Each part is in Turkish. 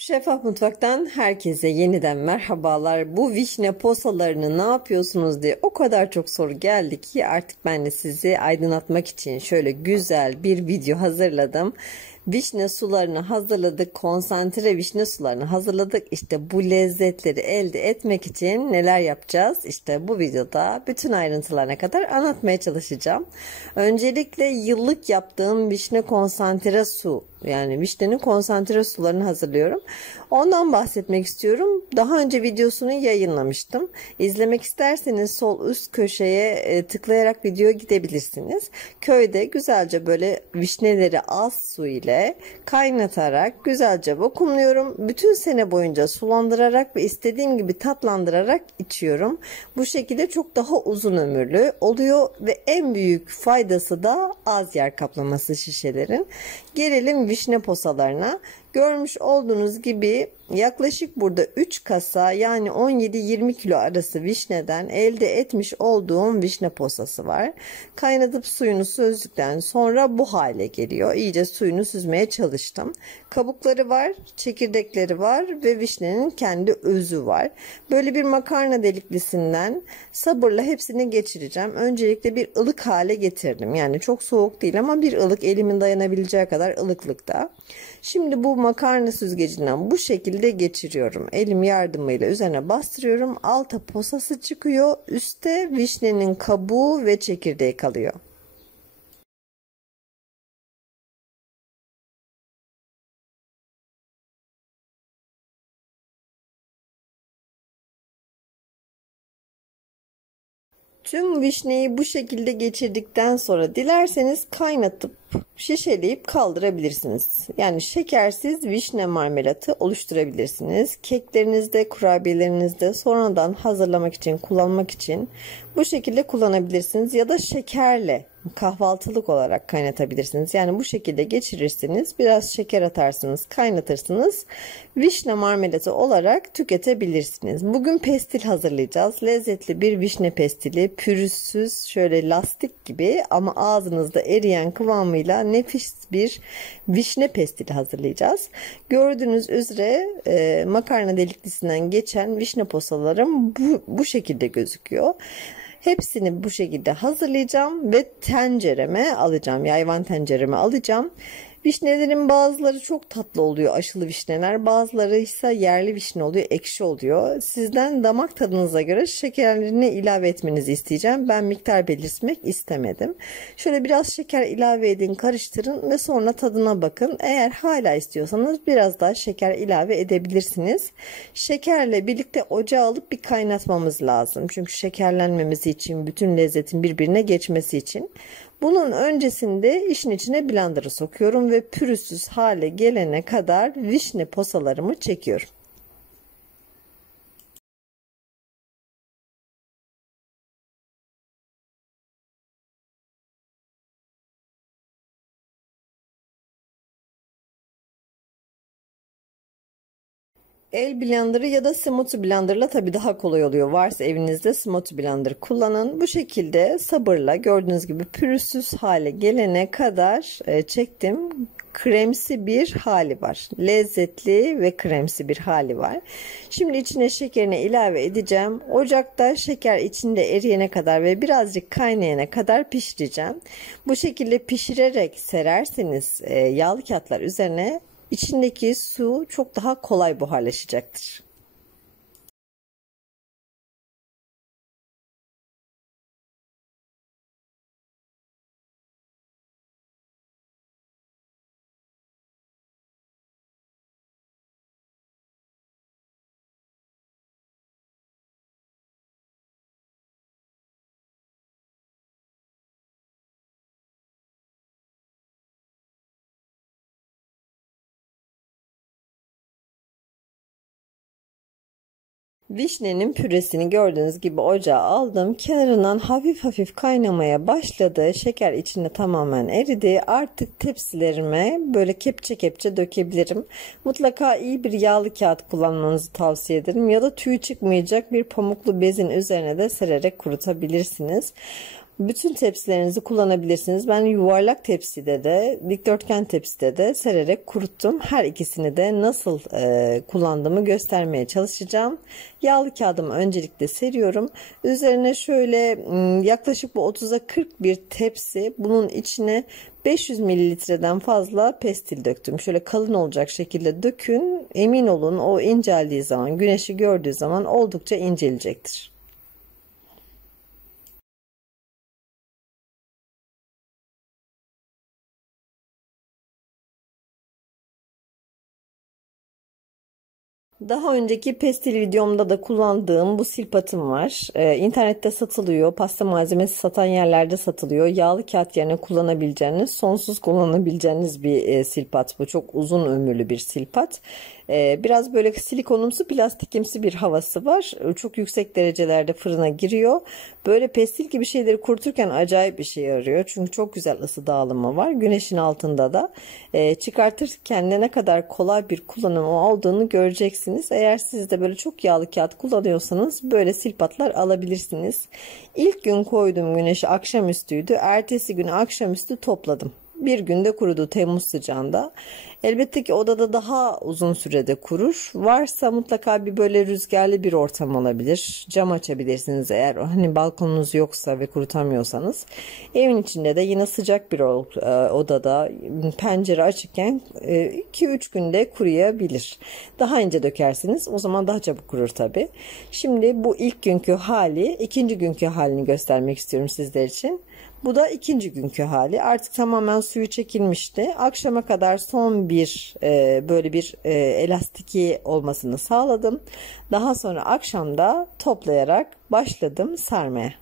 Şeffaf Mutfak'tan herkese yeniden merhabalar. Bu vişne posalarını ne yapıyorsunuz diye o kadar çok soru geldi ki artık ben de sizi aydınlatmak için şöyle güzel bir video hazırladım. Vişne sularını hazırladık, konsantre vişne sularını hazırladık. İşte bu lezzetleri elde etmek için neler yapacağız? İşte bu videoda bütün ayrıntılarına kadar anlatmaya çalışacağım. Öncelikle yıllık yaptığım vişne konsantre su, yani vişnenin konsantre sularını hazırlıyorum. Ondan bahsetmek istiyorum. Daha önce videosunu yayınlamıştım. İzlemek isterseniz sol üst köşeye tıklayarak videoya gidebilirsiniz. Köyde güzelce böyle vişneleri az su ile kaynatarak güzelce vakumluyorum. Bütün sene boyunca sulandırarak ve istediğim gibi tatlandırarak içiyorum. Bu şekilde çok daha uzun ömürlü oluyor ve en büyük faydası da az yer kaplaması şişelerin. Gelelim vişne posalarına. Görmüş olduğunuz gibi yaklaşık burada 3 kasa, yani 17-20 kilo arası vişneden elde etmiş olduğum vişne posası var. Kaynatıp suyunu süzdükten sonra bu hale geliyor. İyice suyunu süzmeye çalıştım. Kabukları var, çekirdekleri var ve vişnenin kendi özü var. Böyle bir makarna deliklisinden sabırla hepsini geçireceğim. Öncelikle bir ılık hale getirdim. Yani çok soğuk değil ama bir ılık, elimin dayanabileceği kadar ılıklıkta. Şimdi bu makarna süzgecinden bu şekilde geçiriyorum. Elim yardımıyla üzerine bastırıyorum. Alta posası çıkıyor. Üste vişnenin kabuğu ve çekirdeği kalıyor. Tüm vişneyi bu şekilde geçirdikten sonra dilerseniz kaynatıp şişeleyip kaldırabilirsiniz. Yani şekersiz vişne marmelatı oluşturabilirsiniz. Keklerinizde, kurabiyelerinizde sonradan hazırlamak için, kullanmak için bu şekilde kullanabilirsiniz. Ya da şekerle kahvaltılık olarak kaynatabilirsiniz. Yani bu şekilde geçirirsiniz, biraz şeker atarsınız, kaynatırsınız, vişne marmelatı olarak tüketebilirsiniz. Bugün pestil hazırlayacağız. Lezzetli bir vişne pestili, pürüzsüz, şöyle lastik gibi ama ağzınızda eriyen kıvamıyla nefis bir vişne pestili hazırlayacağız. Gördüğünüz üzere makarna deliklisinden geçen vişne posalarım bu şekilde gözüküyor. Hepsini bu şekilde hazırlayacağım ve tencereme alacağım. Yayvan tencereme alacağım. Vişnelerin bazıları çok tatlı oluyor, aşılı vişneler. Bazıları ise yerli vişne oluyor, ekşi oluyor. Sizden damak tadınıza göre şekerlerini ilave etmenizi isteyeceğim. Ben miktar belirtmek istemedim. Şöyle biraz şeker ilave edin, karıştırın ve sonra tadına bakın. Eğer hala istiyorsanız biraz daha şeker ilave edebilirsiniz. Şekerle birlikte ocağa alıp bir kaynatmamız lazım. Çünkü şekerlenmemesi için, bütün lezzetin birbirine geçmesi için. Bunun öncesinde işin içine blender'ı sokuyorum ve pürüzsüz hale gelene kadar vişne posalarımı çekiyorum. El blenderı ya da smoothie blenderla tabii daha kolay oluyor. Varsa evinizde smoothie blender kullanın. Bu şekilde sabırla gördüğünüz gibi pürüzsüz hale gelene kadar çektim. Kremsi bir hali var. Lezzetli ve kremsi bir hali var. Şimdi içine şekerini ilave edeceğim. Ocakta şeker içinde eriyene kadar ve birazcık kaynayana kadar pişireceğim. Bu şekilde pişirerek sererseniz yağlı kağıtlar üzerine, İçindeki su çok daha kolay buharlaşacaktır. Vişnenin püresini gördüğünüz gibi ocağa aldım. Kenarından hafif hafif kaynamaya başladı. Şeker içinde tamamen eridi. Artık tepsilerime böyle kepçe kepçe dökebilirim. Mutlaka iyi bir yağlı kağıt kullanmanızı tavsiye ederim. Ya da tüy çıkmayacak bir pamuklu bezin üzerine de sererek kurutabilirsiniz. Bütün tepsilerinizi kullanabilirsiniz. Ben yuvarlak tepside de dikdörtgen tepside de sererek kuruttum. Her ikisini de nasıl kullandığımı göstermeye çalışacağım. Yağlı kağıdımı öncelikle seriyorum. Üzerine şöyle yaklaşık bu 30'a 40 bir tepsi, bunun içine 500 mililitreden fazla pestil döktüm. Şöyle kalın olacak şekilde dökün. Emin olun o inceldiği zaman, güneşi gördüğü zaman oldukça inceleyecektir. Daha önceki pestil videomda da kullandığım bu silpatım var. İnternette satılıyor. Pasta malzemesi satan yerlerde satılıyor. Yağlı kağıt yerine kullanabileceğiniz, sonsuz kullanabileceğiniz bir silpat bu. Çok uzun ömürlü bir silpat. Biraz böyle silikonumsu, plastikimsi bir havası var. Çok yüksek derecelerde fırına giriyor. Böyle pestil gibi şeyleri kuruturken acayip bir şey yarıyor. Çünkü çok güzel ısı dağılımı var. Güneşin altında da çıkartırken de ne kadar kolay bir kullanımı olduğunu göreceksiniz. Eğer siz de böyle çok yağlı kağıt kullanıyorsanız böyle silpatlar alabilirsiniz. İlk gün koydum güneşe, akşamüstüydü. Ertesi günü akşamüstü topladım. Bir günde kurudu Temmuz sıcağında. Elbette ki odada daha uzun sürede kurur. Varsa mutlaka bir böyle rüzgarlı bir ortam olabilir. Cam açabilirsiniz eğer hani balkonunuz yoksa ve kurutamıyorsanız. Evin içinde de yine sıcak bir odada pencere açıkken 2-3 günde kuruyabilir. Daha ince dökersiniz, o zaman daha çabuk kurur tabi. Şimdi bu ilk günkü hali, ikinci günkü halini göstermek istiyorum sizler için. Bu da ikinci günkü hali. Artık tamamen suyu çekilmişti. Akşama kadar son bir böyle bir elastiki olmasını sağladım. Daha sonra akşamda toplayarak başladım sarmaya.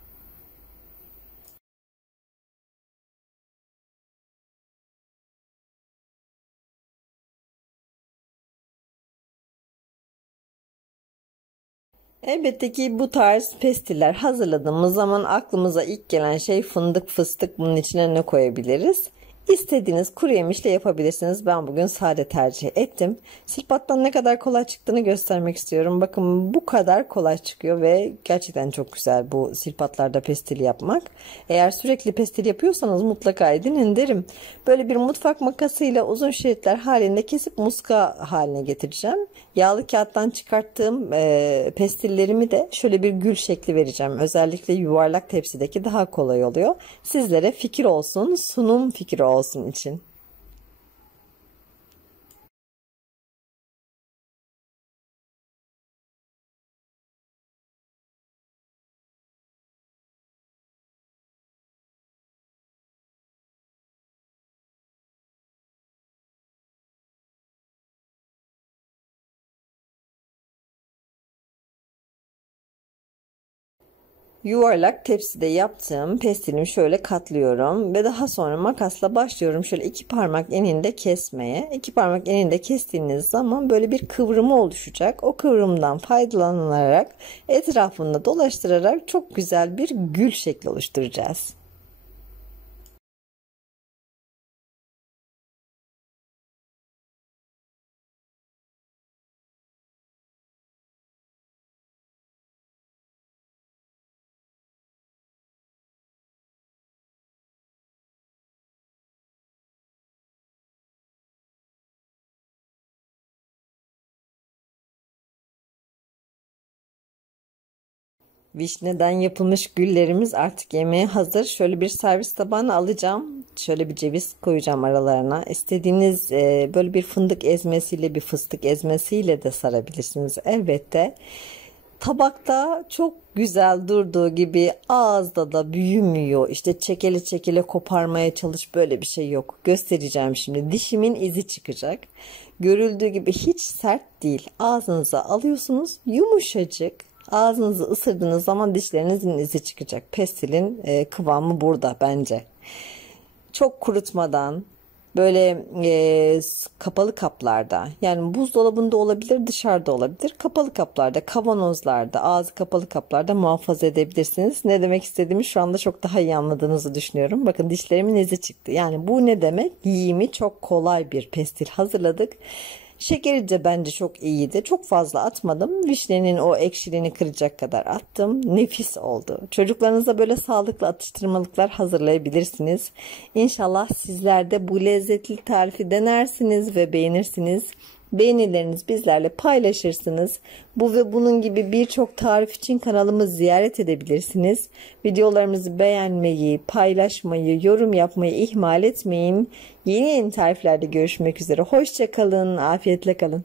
Elbette ki bu tarz pestiller hazırladığımız zaman aklımıza ilk gelen şey fındık, fıstık. Bunun içine ne koyabiliriz? İstediğiniz kuru yemişle yapabilirsiniz. Ben bugün sade tercih ettim. Silpattan ne kadar kolay çıktığını göstermek istiyorum. Bakın bu kadar kolay çıkıyor ve gerçekten çok güzel bu silpatlarda pestil yapmak. Eğer sürekli pestil yapıyorsanız mutlaka edinin derim. Böyle bir mutfak makasıyla uzun şeritler halinde kesip muska haline getireceğim. Yağlı kağıttan çıkarttığım pestillerimi de şöyle bir gül şekli vereceğim. Özellikle yuvarlak tepsideki daha kolay oluyor. Sizlere fikir olsun, sunum fikri olsun için. Yuvarlak tepside yaptığım pestilimi şöyle katlıyorum ve daha sonra makasla başlıyorum şöyle iki parmak eninde kesmeye. İki parmak eninde kestiğiniz zaman böyle bir kıvrımı oluşacak. O kıvrımdan faydalanarak etrafında dolaştırarak çok güzel bir gül şekli oluşturacağız. Vişneden yapılmış güllerimiz artık yemeğe hazır. Şöyle bir servis tabağına alacağım. Şöyle bir ceviz koyacağım aralarına. İstediğiniz böyle bir fındık ezmesiyle, bir fıstık ezmesiyle de sarabilirsiniz elbette. Tabakta çok güzel durduğu gibi ağızda da büyümüyor. İşte çekele çekele koparmaya çalış, böyle bir şey yok. Göstereceğim şimdi. Dişimin izi çıkacak. Görüldüğü gibi hiç sert değil. Ağzınıza alıyorsunuz, yumuşacık. Ağzınızı ısırdığınız zaman dişlerinizin izi çıkacak. Pestilin kıvamı burada bence. Çok kurutmadan böyle kapalı kaplarda, yani buzdolabında olabilir, dışarıda olabilir. Kapalı kaplarda, kavanozlarda, ağzı kapalı kaplarda muhafaza edebilirsiniz. Ne demek istediğimi şu anda çok daha iyi anladığınızı düşünüyorum. Bakın dişlerimin izi çıktı. Yani bu ne demek? Yiyimi çok kolay bir pestil hazırladık. Şekeri de bence çok iyiydi. Çok fazla atmadım. Vişnenin o ekşiliğini kıracak kadar attım. Nefis oldu. Çocuklarınıza böyle sağlıklı atıştırmalıklar hazırlayabilirsiniz. İnşallah sizler de bu lezzetli tarifi denersiniz ve beğenirsiniz. Beğenileriniz bizlerle paylaşırsınız. Bu ve bunun gibi birçok tarif için kanalımızı ziyaret edebilirsiniz. Videolarımızı beğenmeyi, paylaşmayı, yorum yapmayı ihmal etmeyin. Yeni tariflerde görüşmek üzere. Hoşça kalın, afiyetle kalın.